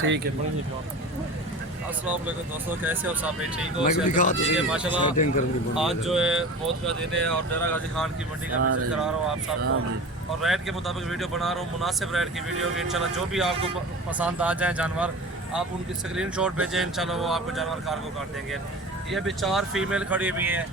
ठीक है। अस्सलाम वालेकुम दोस्तों, कैसे हो सब? ठीक हो? ठीक है माशाल्लाह। आज जो है बहुत का दिन है और डेरा गाजी खान की मंडी का विजिट करा रहा हूँ आप सबको, और रेट के मुताबिक वीडियो बना रहा हूँ। मुनासिब रेट की वीडियो होगी इंशाल्लाह। जो भी आपको पसंद आ जाए जानवर, आप उनकी स्क्रीनशॉट भेजें, इंशाल्लाह वो आपको जानवर कार्गो कर देंगे। ये भी 4 फीमेल खड़ी हुई हैं,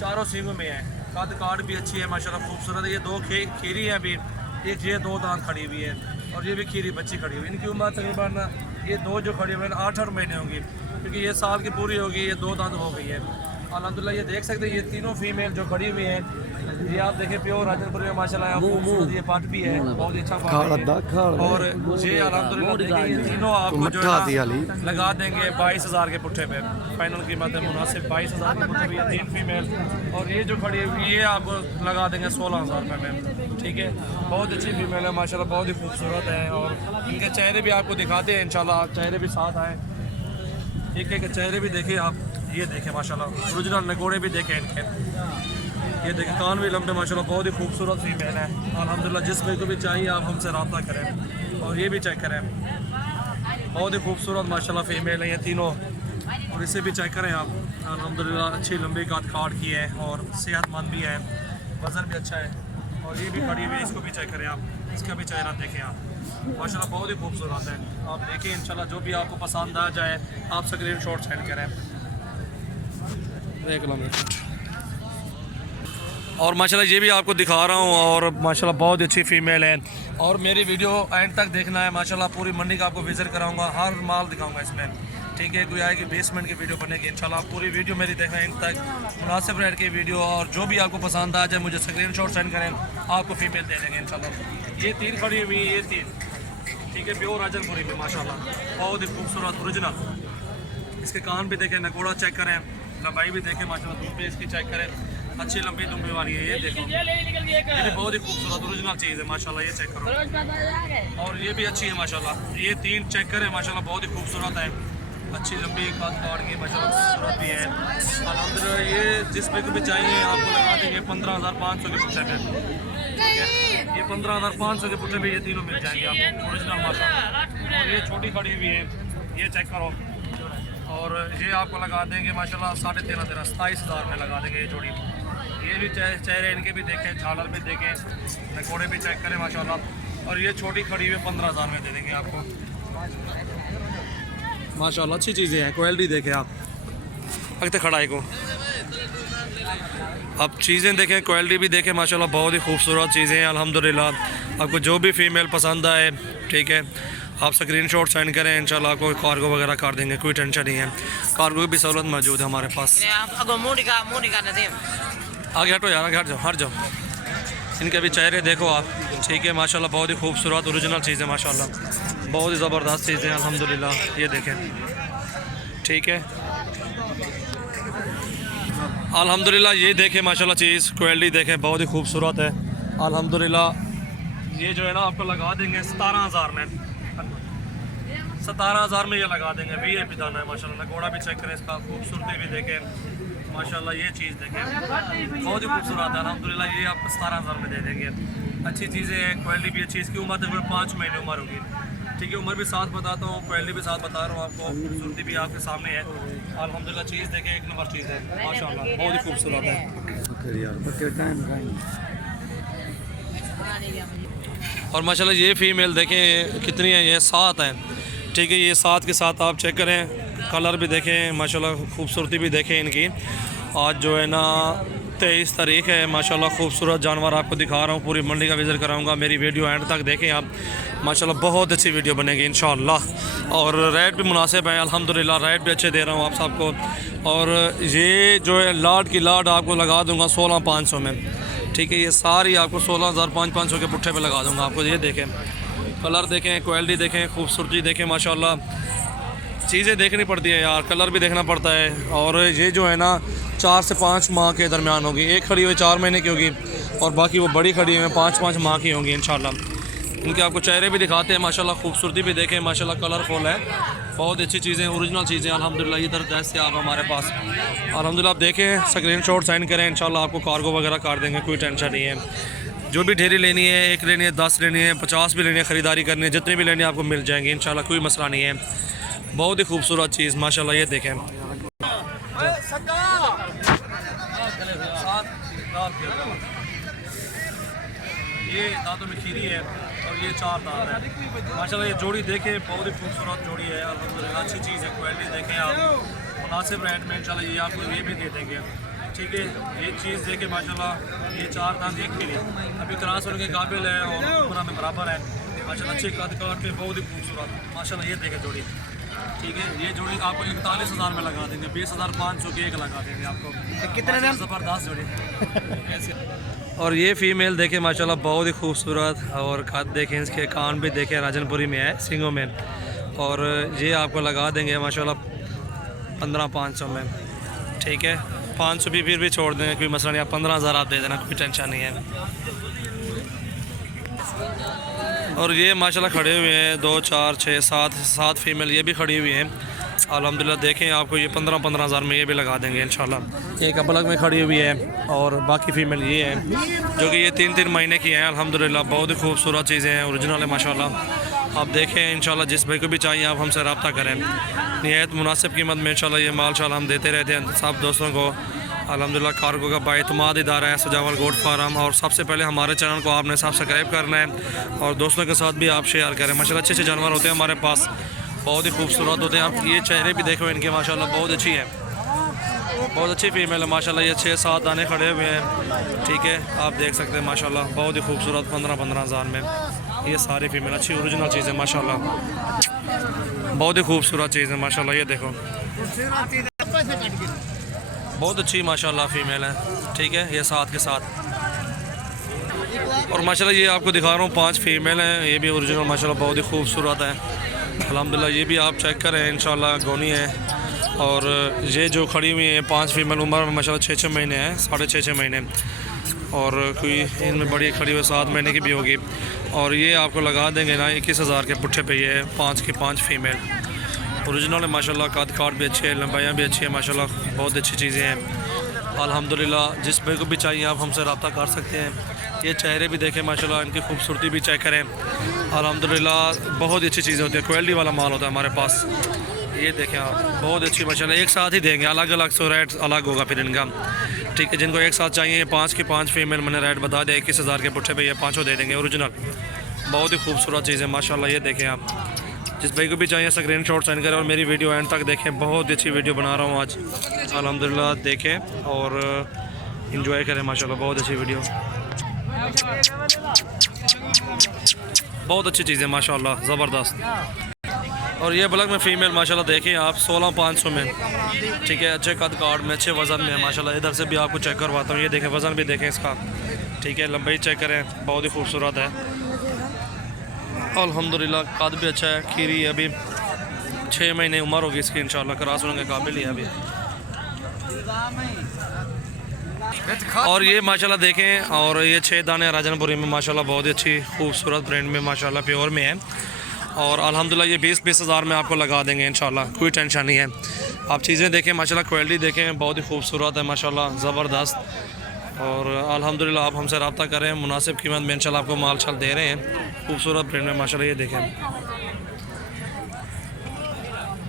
चारों सींगों में है, कद काट भी अच्छी है माशाल्लाह, खूबसूरत है। ये 2 खीरी है अभी, एक ये 2 दांत खड़ी हुई है और ये भी खीरी बच्ची खड़ी हुई है। इनकी उम्र तकरीबन ये 2 जो खड़ी हुई है 8-8 महीने होंगी, क्योंकि ये साल की पूरी होगी, ये 2 दांत हो गई है अल्हम्दुलिल्लाह। ये देख सकते हैं ये तीनों फीमेल जो खड़ी हुई हैं, ये आप देखें प्योर राजनपुर में माशाल्लाह खूबसूरत ये पाट भी है, बहुत ही अच्छा पाट है। और ये अल्हम्दुलिल्लाह देखिए ये तीनों आपको जो है लगा देंगे 22,000 के पुट्ठे पे। फाइनल कीमत है मुनासिब 22,000 के पुट्ठे पे, ये 3 फीमेल। और ये जो खड़ी हुई ये आपको लगा देंगे 16,000 रुपये में। ठीक है, बहुत अच्छी फीमेल है माशाल्लाह, बहुत ही खूबसूरत है। और इनके चेहरे भी आपको दिखाते हैं इंशाल्लाह, चेहरे भी साथ आए, एक एक चेहरे भी देखें आप। ये देखें माशाल्लाह, ओरिजिनल नगोड़े भी देखें इनके, ये देखें कान भी लंबे माशाल्लाह, बहुत ही खूबसूरत फीमेल है अल्हम्दुलिल्लाह। जिस भाई को भी चाहिए आप हमसे रब्ता करें। और ये भी चेक करें, बहुत ही खूबसूरत माशाल्लाह फीमेल है ये तीनों। और इसे भी चेक करें आप, अल्हम्दुलिल्लाह अच्छी लंबी काट काट की है और सेहतमंद भी है, वज़न भी अच्छा है। और ये भी खड़ी हुई है, इसको भी चेक करें आप, इसका भी चेहरा देखें आप माशाल्लाह, बहुत ही खूबसूरत है। आप देखें इंशाल्लाह, जो भी आपको पसंद आ जाए आप स्क्रीनशॉट सेंड करें। और माशाल्लाह ये भी आपको दिखा रहा हूँ, और माशाल्लाह बहुत अच्छी फ़ीमेल है। और मेरी वीडियो एंड तक देखना है माशाल्लाह, पूरी मंडी का आपको विज़िट कराऊंगा, हर माल दिखाऊंगा इसमें। ठीक है, कोई आएगी बेसमेंट की वीडियो बनेगी इंशाल्लाह, पूरी वीडियो मेरी देखना एंड तक, मुनासिब रेट की वीडियो। और जो भी आपको पसंद आ जाए मुझे स्क्रीनशॉट सेंड करें, आपको फ़ीमेल दे देंगे इंशाल्लाह। ये 3 खड़ी हुई है, ये 3 ठीक है, प्योर राजनपुरी में माशाल्लाह, बहुत ही खूबसूरत ओरिजिनल। इसके कान भी देखें, नगोड़ा चेक करें, लंबाई भी देखें माशाल्लाह, दुम्बे इसकी चेक करें, अच्छी लंबी दुम्बे वाली है। ये देखो, ये भी बहुत ही खूबसूरत ओरिजिनल चीज़ है माशाल्लाह, ये चेक करो। और ये भी अच्छी है माशाल्लाह, ये 3 चेक करें माशाल्लाह, बहुत ही खूबसूरत है, अच्छी लंबी काट काट की माशाल्लाह, खूबसूरत भी है अल्हम्दुलिल्लाह। ये जिस पे को भी चाहिए आपको लगा देंगे 15,500 के पुट्ठे पे। ठीक है, ये 15,500 के पुट्ठे पे ये तीनों मिल जाएंगे आपको ओरिजिनल माशाल्लाह। और ये छोटी खड़ी हुई है, ये चेक करो। और ये आपको लगा देंगे माशाल्लाह 13,500 27,000 में लगा देंगे ये जोड़ी। ये भी चेहरे इनके भी देखें, झालर भी देखें, नकोड़े भी चेक करें माशाल्लाह। और ये छोटी खड़ी हुई 15,000 में दे देंगे आपको माशाल्लाह। अच्छी चीज़ें हैं, क्वालिटी देखें आप, अगते खड़ाई को अब चीज़ें देखें, क्वालिटी भी देखें माशाल्लाह, बहुत ही खूबसूरत चीज़ें हैं अल्हम्दुलिल्लाह। आपको जो भी फ़ीमेल पसंद आए, ठीक है, आप स्क्रीनशॉट सेंड करें, इंशाल्लाह आपको कार्गो वगैरह कर देंगे, कोई टेंशन नहीं है। कार्गो की भी सहूलत मौजूद है हमारे पास। आगे हटो यार, आगे हट जाओ। इनके भी चेहरे देखो आप, ठीक है माशाल्लाह, बहुत ही खूबसूरत ओरिजिनल चीज़ है माशाल्लाह, बहुत ही ज़बरदस्त चीज़ें हैं अल्हम्दुलिल्लाह। ये देखें, ठीक है अल्हम्दुलिल्लाह। ये देखें माशाल्लाह, चीज़ क्वालिटी देखें, बहुत ही खूबसूरत है अल्हम्दुलिल्लाह। ये जो है ना आपको लगा देंगे 17,000 में, 17,000 में ये लगा देंगे। VIP दाना है माशाल्लाह, नगोड़ा भी चेक करें, इसका खूबसूरती भी देखें माशाल्लाह। ये चीज़ देखें, बहुत ही खूबसूरत है अल्हम्दुलिल्लाह। ये आपको 17,000 में दे देंगे। अच्छी चीज़ें हैं, क्वालिटी भी अच्छी, इसकी उम्र तकरीबन 5 महीने उम्र होगी। ठीक है, उम्र भी साथ बताता हूँ, क्वालिटी भी साथ बता रहा हूँ आपको, खूबसूरती भी आपके सामने है अल्हम्दुलिल्लाह। चीज़ देखें, एक नंबर चीज़ है माशाल्लाह, बहुत ही खूबसूरत है। और माशाल्लाह ये फ़ीमेल देखें कितनी है, ये 7 हैं। ठीक है, ये 7 के साथ आप चेक करें, कलर भी देखें माशाल्लाह, खूबसूरती भी देखें इनकी। आज जो है ना 23 तारीख है माशाल्लाह, खूबसूरत जानवर आपको दिखा रहा हूँ, पूरी मंडी का विज़िट कराऊंगा। मेरी वीडियो एंड तक देखें आप माशाल्लाह, बहुत अच्छी वीडियो बनेगी इंशाल्लाह। और रेट भी मुनासिब है अल्हम्दुलिल्लाह, रेट भी अच्छे दे रहा हूँ आप सबको। और ये जो है लाड की लाड आपको लगा दूँगा 16,500 में। ठीक है, ये सारी आपको 16,500 के पुट्ठे पे लगा दूँगा आपको। ये देखें, कलर देखें, क्वालिटी देखें, खूबसूरती देखें माशाल्लाह। चीज़ें देखनी पड़ती है यार, कलर भी देखना पड़ता है। और ये जो है ना 4 से 5 माह के दरमियान होगी, एक खड़ी हुई 4 महीने की होगी और बाकी वो बड़ी खड़ी हुई 5-5 माह की होंगी इंशाल्लाह। इनके आपको चेहरे भी दिखाते हैं माशाल्लाह, खूबसूरती भी देखें माशाल्लाह, कलरफुल है, बहुत अच्छी चीज़ें, ओरिजिनल चीज़ें अल्हम्दुलिल्लाह। इधर जैसे आप हमारे पास अल्हम्दुलिल्लाह आप देखें, स्क्रीनशॉट सेंड करें, इंशाल्लाह आपको कार्गो वगैरह कर देंगे, कोई टेंशन नहीं है। जो भी ढेरी लेनी है, 1 लेनी है, 10 लेनी है, 50 भी लेनी है, ख़रीदारी करनी है, जितनी भी लेनी है आपको मिल जाएंगे इंशाल्लाह, कोई मसला नहीं है। बहुत ही खूबसूरत चीज़ माशाल्लाह, ये देखें। ये दांतों में खीरी है और ये 4 दांत है माशाल्लाह। ये जोड़ी देखें, बहुत ही खूबसूरत जोड़ी है अल्हम्दुलिल्लाह, अच्छी चीज़ है। क्वालिटी देखें आप, मुनासिब रेट में इंशाल्लाह ये आपको ये भी दे देंगे, ठीक है। ये चीज़ देखें माशाल्लाह, ये 4 दांत 1 खीरी अभी क्रॉस होने के काबिल है और उम्र में बराबर है माशाल्लाह। अच्छे कद काट में बहुत ही खूबसूरत माशाल्लाह, ये देखें जोड़ी, ठीक है। ये जोड़ी आपको 41,000 में लगा देंगे, 20,500 की 1 लगा देंगे आपको। कितने दाम? ज़बरदस्त जोड़ी। और ये फ़ीमेल देखें माशाल्लाह, बहुत ही खूबसूरत, और कद देखें, इसके कान भी देखें, राजनपुरी में है, सिंगों में। और ये आपको लगा देंगे माशाल्लाह 15,500 में, ठीक है। 500 भी फिर भी छोड़ देंगे, कोई मसला नहीं। आप 15,000 आप दे देना, कोई टेंशन नहीं है। और ये माशाल्लाह खड़े हुए हैं 2 4 6 7 फीमेल, ये भी खड़ी हुई हैं अल्हम्दुलिल्लाह। देखें आपको ये 15,000 में ये भी लगा देंगे इंशाल्लाह। एक अपलग में खड़ी हुई है और बाकी फ़ीमेल ये है जो कि ये 3-3 महीने की हैं अल्हम्दुलिल्लाह। बहुत ही खूबसूरत चीज़ें हैं, ओरिजिनल है माशाल्लाह। आप देखें इंशाल्लाह, जिस भाई को भी चाहिए आप हमसे रब्ता करें, निहायत मुनासिब कीमत में इंशाल्लाह ये माल शाल हम देते रहते हैं सब दोस्तों को अल्हम्दुलिल्लाह। कार्गो का बाएतमाद इदारा है सजावल गोट फार्म। और सबसे पहले हमारे चैनल को आपने सब्सक्राइब करना है और दोस्तों के साथ भी आप शेयर करें माशाल्लाह। अच्छे अच्छे जानवर होते हैं हमारे पास, बहुत ही खूबसूरत होते हैं। आप ये चेहरे भी देखो इनके माशाल्लाह, बहुत अच्छी है, बहुत अच्छी फीमेल है माशाल्लाह। ये 6-7 दाने खड़े हुए हैं, ठीक है, आप देख सकते हैं माशाल्लाह, बहुत ही खूबसूरत 15,000 में ये सारी फीमेल अच्छी ओरिजिनल चीज़ है माशाल्लाह, बहुत ही खूबसूरत चीज़ है माशाल्लाह। ये देखो बहुत अच्छी माशाल्लाह फ़ीमेल है, ठीक है, ये साथ के साथ। और माशाल्लाह ये आपको दिखा रहा हूँ 5 फीमेल हैं, ये भी ओरिजिनल माशाल्लाह, बहुत ही खूबसूरत है अल्हम्दुलिल्लाह। ये भी आप चेक करें इंशाल्लाह, गोनी है। और ये जो खड़ी हुई है 5 फीमेल, उम्र में माशाल्लाह 6-6 महीने हैं, 6.5 महीने, और कोई इनमें बड़ी खड़ी हुई 7 महीने की भी होगी। और ये आपको लगा देंगे ना 21,000 के पुट्ठे पे। ये 5 की 5 फीमेल ओरिजिनल है माशाल्लाह। कद काट भी अच्छी है, लंबाइयाँ भी अच्छी है माशाल्लाह, बहुत अच्छी चीज़ें हैं अल्हम्दुलिल्लाह। जिस भाई को भी चाहिए आप हमसे रब्ता कर सकते हैं। ये चेहरे भी देखें माशाल्लाह, इनकी खूबसूरती भी चेक करें अल्हम्दुलिल्लाह, बहुत ही अच्छी चीज़ें होती है, क्वालिटी वाला माल होता है हमारे पास। ये देखें आप, बहुत अच्छी माशाल्लाह। एक साथ ही देंगे, अलग अलग सो रेट अलग होगा फिर इनका, ठीक है। जिनको एक साथ चाहिए 5 की 5 फीमेल मैंने रेट बता दिया, 21,000 के पुट्ठे पे ये 5 दे देंगे ओरिजिनल, बहुत ही खूबसूरत चीज़ है माशाल्लाह। ये देखें आप, जिस भाई को भी चाहिए स्क्रीनशॉट सेंड करें और मेरी वीडियो एंड तक देखें, बहुत अच्छी वीडियो बना रहा हूँ आज अल्हम्दुलिल्लाह। देखें और इंजॉय करें माशाल्लाह, बहुत अच्छी वीडियो, बहुत अच्छी चीज़ है माशाल्लाह, ज़बरदस्त। और ये ब्लैक में फ़ीमेल माशाल्लाह देखें आप 16,500 में, ठीक है, अच्छे कद काट में, अच्छे वज़न में माशाल्लाह। इधर से भी आपको चेक करवाता हूँ, ये देखें, वज़न भी देखें इसका, ठीक है, लंबाई चेक करें, बहुत ही खूबसूरत है अल्हम्दुलिल्लाह। कद भी अच्छा है, खीरी अभी 6 महीने उम्र होगी इसकी इंशाल्लाह, क्रॉस होने के काबिल ही है अभी। और ये माशाल्लाह देखें, और ये 6 दाने राजनपुरी में माशाल्लाह, बहुत ही अच्छी खूबसूरत ब्रांड में माशाल्लाह, प्योर में है। और अल्हम्दुलिल्लाह ये 20,000 में आपको लगा देंगे इंशाल्लाह, कोई टेंशन नहीं है। आप चीज़ें देखें माशाल्लाह, क्वालिटी देखें, बहुत ही खूबसूरत है माशाल्लाह, ज़बरदस्त। और अल्हम्दुलिल्लाह आप हमसे रब्ता करें, मुनासिब कीमत में इंशाल्लाह आपको माल छल दे रहे हैं, खूबसूरत ब्रांड में माशाल्लाह। ये देखें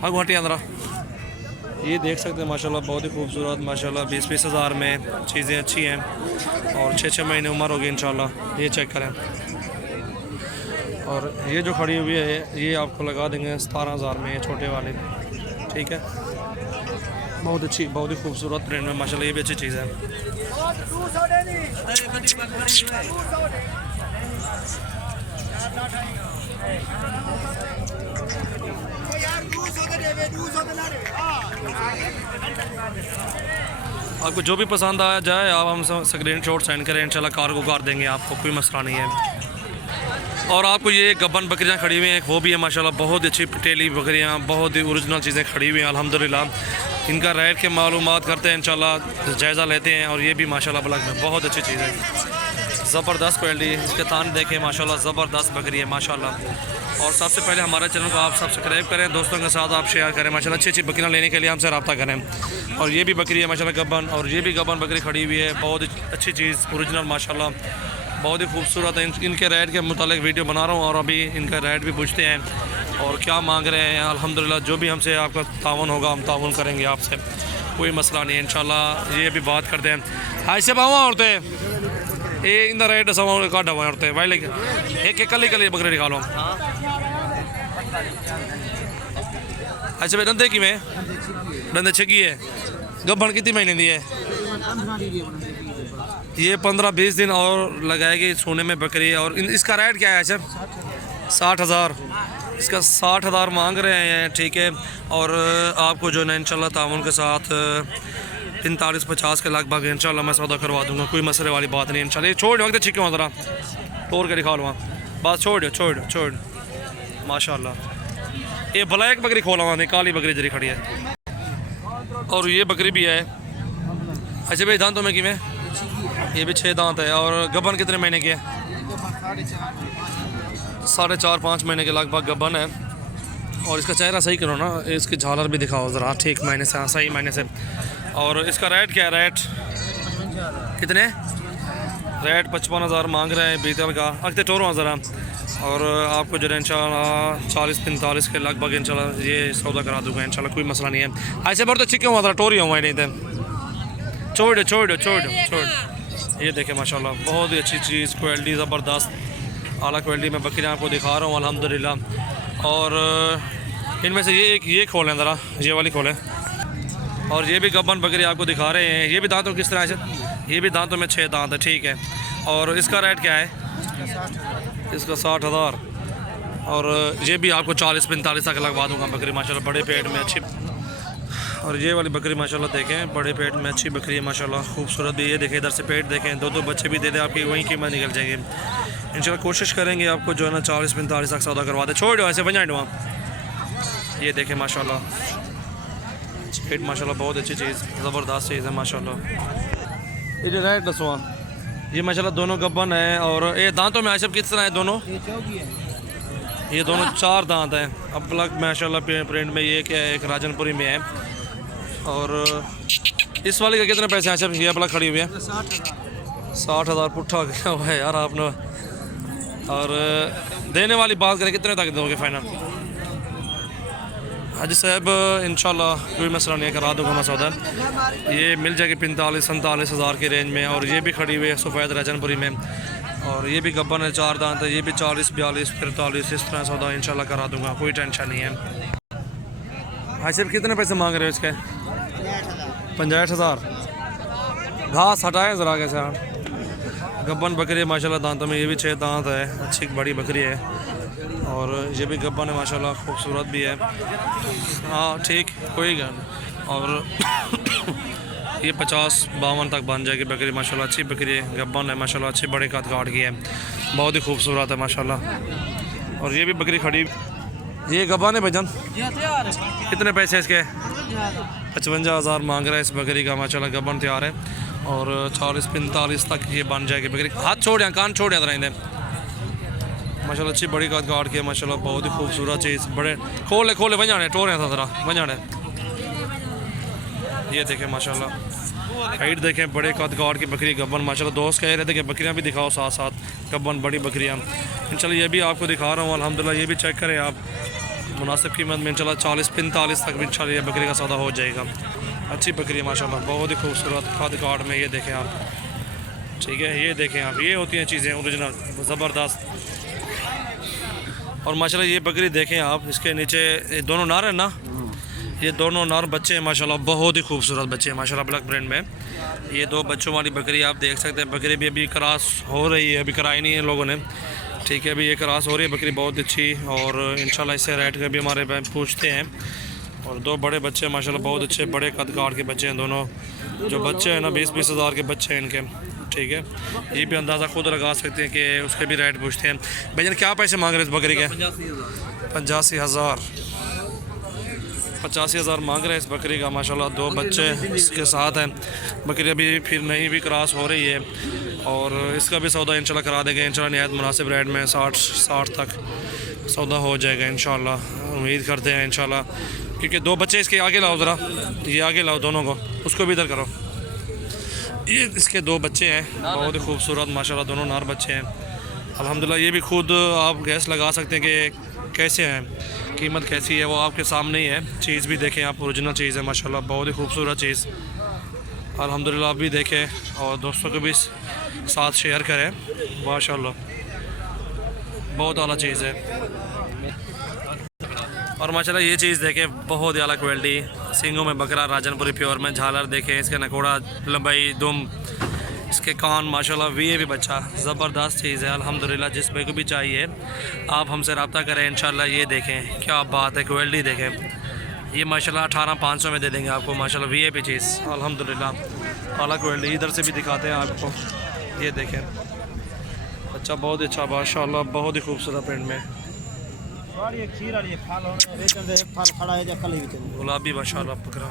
गुवाहाटी आंध्रा, ये देख सकते हैं माशाल्लाह, बहुत ही खूबसूरत माशाल्लाह, 20,000 में चीज़ें अच्छी हैं और 6-6 महीने उम्र होगी इंशाल्लाह। ये चेक करें। और ये जो खड़ी हुई है ये आपको लगा देंगे 17,000 में, ये छोटे वाले, ठीक है, बहुत अच्छी, बहुत ही खूबसूरत ब्रांड में माशाल्लाह, ये भी अच्छी चीज़ है। आपको जो भी पसंद आ जाए आप हम स्क्रीनशॉट सेंड करें, इंशाल्लाह कार्गो कर देंगे आपको, कोई मसला नहीं है। और आपको ये गब्बन बकरियां खड़ी हुई हैं, वो भी है माशाल्लाह, बहुत अच्छी पटेली बकरियां, बहुत ही ओरिजिनल चीज़ें खड़ी हुई हैं अल्हम्दुलिल्लाह। इनका रेट के मालूमात करते हैं इंशाल्लाह, जायज़ा लेते हैं। और ये भी माशाल्लाह ब्लैक में बहुत अच्छी चीज़ है, ज़बरदस्त क्वालिटी। इसके तान देखें माशाल्लाह, ज़बरदस्त बकरी है माशाल्लाह। और सबसे पहले हमारे चैनल को आप सब्सक्राइब करें, दोस्तों के साथ आप शेयर करें माशाल्लाह। अच्छी अच्छी बकरियाँ लेने के लिए हमसे रब्ता करें। और ये भी बकरी है माशाल्लाह गब्बन, और ये भी गब्बन बकरी खड़ी हुई है, बहुत अच्छी चीज़ ओरिजिनल माशाल्लाह, बहुत ही खूबसूरत है। इनके रेट के मुतालिक वीडियो बना रहा हूँ और अभी इनका रेट भी पूछते हैं और क्या मांग रहे हैं। अल्हम्दुलिल्लाह जो भी हमसे आपका तावन होगा हम तावन करेंगे आपसे, कोई मसला नहीं है इंशाल्लाह। ये भी बात करते हैं ऐसे बावा औरतें ये इन रेट सवा काटा हुआ औरतें भाई, लेकिन एक कल ही बकरे निकालो। अच्छा भाई दंदे कि में दंदे छगी है, गब्बन कितनी महीने दी है? ये 15-20 दिन और लगाएगी सोने में बकरी। और इसका रेट क्या है? अच्छा 60,000 इसका 60,000 मांग रहे हैं, ठीक है। और आपको जो है ना इंशाल्लाह तामुन के साथ 45-50 के लगभग इंशाल्लाह मैं सौदा करवा दूंगा, कोई मसले वाली बात नहीं इंशाल्लाह। ये छोड़ वक्त छिके ज़रा तोड़ के दिखा लूँगा, बस छोड़ माशाल्लाह। ये ब्लैक बकरी खोला हुआ नहीं, काली बकरी जरी खड़ी है। और ये बकरी भी है। अच्छा भाई दांतों में कि में ये भी 6 दांत है। और गबन कितने महीने की है? 4.5-5 महीने के लगभग गबन है। और इसका चेहरा सही करो ना, इसकी झालर भी दिखाओ ज़रा ठीक महीने से, हाँ सही महीने से। और इसका रेट क्या है? रेट कितने? रेट 55,000 मांग रहे हैं बीतल का। अगते टोरो ज़रा। और आपको जो है इंशाल्लाह 40-45 के लगभग इंशाल्लाह ये सौदा करा दूंगा इंशाल्लाह, कोई मसला नहीं है। ऐसे बार तो चिके हुआ ज़रा टोरी हुआ नहीं थे। छोड़। ये देखें माशाल्लाह बहुत ही अच्छी चीज़, क्वालिटी ज़बरदस्त आला क्वालिटी में बकरियाँ आपको दिखा रहा हूँ अल्हम्दुलिल्लाह। और इनमें से ये खोलें ज़रा, ये वाली खोलें। और ये भी गब्बन बकरी आपको दिखा रहे हैं। ये भी दांतों किस तरह से? ये भी दांतों में 6 दांत है, ठीक है। और इसका रेट क्या है? इसका 60,000। और ये भी आपको 40-45 तक लगवा दूंगा बकरी माशाल्लाह, बड़े पेट में अच्छी। और ये वाली बकरी माशाल्लाह देखें बड़े पेट में अच्छी बकरी है माशाल्लाह, खूबसूरत भी। ये देखें इधर से पेट देखें, 2 बच्चे भी दे दे आपकी वहीं कीमत निकल जाएगी इंशाल्लाह। कोशिश करेंगे आपको जो है ना 40-45 तक सौदा करवा दे। छोड़ दो ऐसे बजा दो। ये देखें माशाल्लाह पेट माशाल्लाह बहुत अच्छी चीज़, ज़बरदस्त चीज़ है माशाल्लाह। ये जो रेट दसो, ये माशाल्लाह दोनों गब्बन है। और ये दांतों में आशब किस तरह है? दोनों ये दोनों 4 दांत हैं। अब लग माशाल्लाह प्रिंट में ये क्या है, एक राजनपुरी में है। और इस वाले का कितने पैसे हैं आशब? ये अपना खड़ी हुई है 60,000 पुट्ठा गया हुआ है यार आपने। और देने वाली बात करें कितने तक दोगे फाइनल? हाजी साहब इंशाल्लाह कोई मसला नहीं करा दूंगा मैं सौदा। ये मिल जाएगी 45-47 हज़ार की रेंज में। और ये भी खड़ी हुई है सफ़ेद राजनपुरी में। और ये भी गब्बन है 4 दांत है। ये भी 40-42-43 इस तरह सौदा इंशाल्लाह करा दूंगा, कोई टेंशन नहीं है। हाजी साहब कितने पैसे मांग रहे हो इसके? 65,000। घास हटाएँ ज़रा कैसे यार। गब्बन बकरी है माशाल्लाह, दांतों में ये भी 6 दांत है, अच्छी बड़ी बकरी है। और ये भी गब्बन है माशाल्लाह, खूबसूरत भी है। हाँ ठीक, कोई गल। और ये 50-52 तक बन जाएगी बकरी माशाल्लाह, अच्छी बकरी है, गब्बन है माशाल्लाह, अच्छी बड़े कद काट की है, बहुत ही खूबसूरत है माशाल्लाह। और ये भी बकरी खड़ी, ये गब्बन है भाईजान। कितने पैसे इसके? 55,000 मांग रहा है इस बकरी का माशाल्लाह, गब्बन तैयार है। और 40-45 तक ये बन जाएगी बकरी। हाथ छोड़ या कान छोड़ या रहेंगे माशाल्लाह, अच्छी बड़ी कद काट के माशाल्लाह, बहुत ही खूबसूरत चीज़। बड़े खोले बजाने टोरे था ज़रा बजाने। ये देखें माशाल्लाह हाइट देखें, बड़े कद काट की बकरी गब्बन माशाल्लाह। दोस्त कह रहे थे कि बकरियाँ भी दिखाओ साथ साथ, गब्बन बड़ी बकरियाँ इंशाल्लाह ये भी आपको दिखा रहा हूँ अल्हम्दुलिल्लाह। ये भी चेक करें आप मुनासिब कीमत में इंशाल्लाह 40-45 तक भी इंशाल्लाह ये बकरी का सौदा हो जाएगा। अच्छी बकरी है माशाल्लाह, बहुत ही खूबसूरत कद काट में। ये देखें आप, ठीक है, ये देखें आप, ये होती हैं चीज़ें ओरिजिनल ज़बरदस्त। और माशाल्लाह ये बकरी देखें आप, इसके नीचे दोनों नार है ना, ये दोनों नार बच्चे हैं माशाल्लाह, बहुत ही खूबसूरत बच्चे हैं माशाल्लाह, ब्लैक ब्रेंड में। ये 2 बच्चों वाली बकरी आप देख सकते हैं। बकरी भी अभी क्रॉस हो रही है, अभी कराई नहीं है लोगों ने, ठीक है। अभी ये क्रॉस हो रही है बकरी, बहुत अच्छी। और इंशाल्लाह इससे रेट का भी हमारे पूछते हैं। और 2 बड़े बच्चे माशाल्लाह, बहुत अच्छे बड़े कद काट के बच्चे हैं दोनों। जो बच्चे हैं ना 20-20 हज़ार के बच्चे हैं इनके, ठीक है। ये भी अंदाज़ा खुद लगा सकते हैं कि उसके भी रेट पूछते हैं। भैया क्या पैसे मांग रहे हैं इस बकरी के? 85,000 मांग रहे हैं इस बकरी का माशाल्लाह। 2 बच्चे इसके साथ हैं। बकरी अभी फिर नहीं भी क्रॉस हो रही है। और इसका भी सौदा इंशाल्लाह करा देंगे इंशाल्लाह, नहायत मुनासिब रेट में 60 तक सौदा हो जाएगा इंशाल्लाह, उम्मीद करते हैं इंशाल्लाह। क्योंकि 2 बच्चे इसके आगे लाओ ज़रा, ये आगे लाओ दोनों को, उसको भी इधर करो। ये इसके 2 बच्चे हैं, बहुत ही खूबसूरत माशाल्लाह, दोनों नार बच्चे हैं अल्हम्दुलिल्लाह। ये भी खुद आप गैस लगा सकते हैं कि कैसे हैं, कीमत कैसी है, वो आपके सामने ही है। चीज़ भी देखें आप, ओरिजिनल चीज़ है माशाल्लाह, बहुत ही खूबसूरत चीज़ अल्हम्दुलिल्लाह। आप भी देखें और दोस्तों को भी साथ शेयर करें माशाल्लाह, बहुत आला चीज़ है। और माशाल्लाह ये चीज़ देखें, बहुत ही आला क्वालिटी, सींगों में बकरा, राजनपुरी प्योर में झालर देखें, इसका नकोड़ा, लंबाई, दुम, इसके कान माशाल्लाह, वीए बच्चा, ज़बरदस्त चीज़ है अल्हम्दुलिल्लाह। जिस भाई को भी चाहिए आप हमसे रब्ता करें इंशाल्लाह। ये देखें क्या बात है, क्वालिटी देखें, ये माशाल्लाह 18,500 में दे देंगे आपको माशाल्लाह, वीआईपी चीज़ अल्हम्दुलिल्लाह, आला क्वालिटी। इधर से भी दिखाते हैं आपको, ये देखें बच्चा बहुत अच्छा माशाल्लाह, बहुत ही खूबसूरत प्रिंट में, गुलाबी माशाल्लाह बकरा।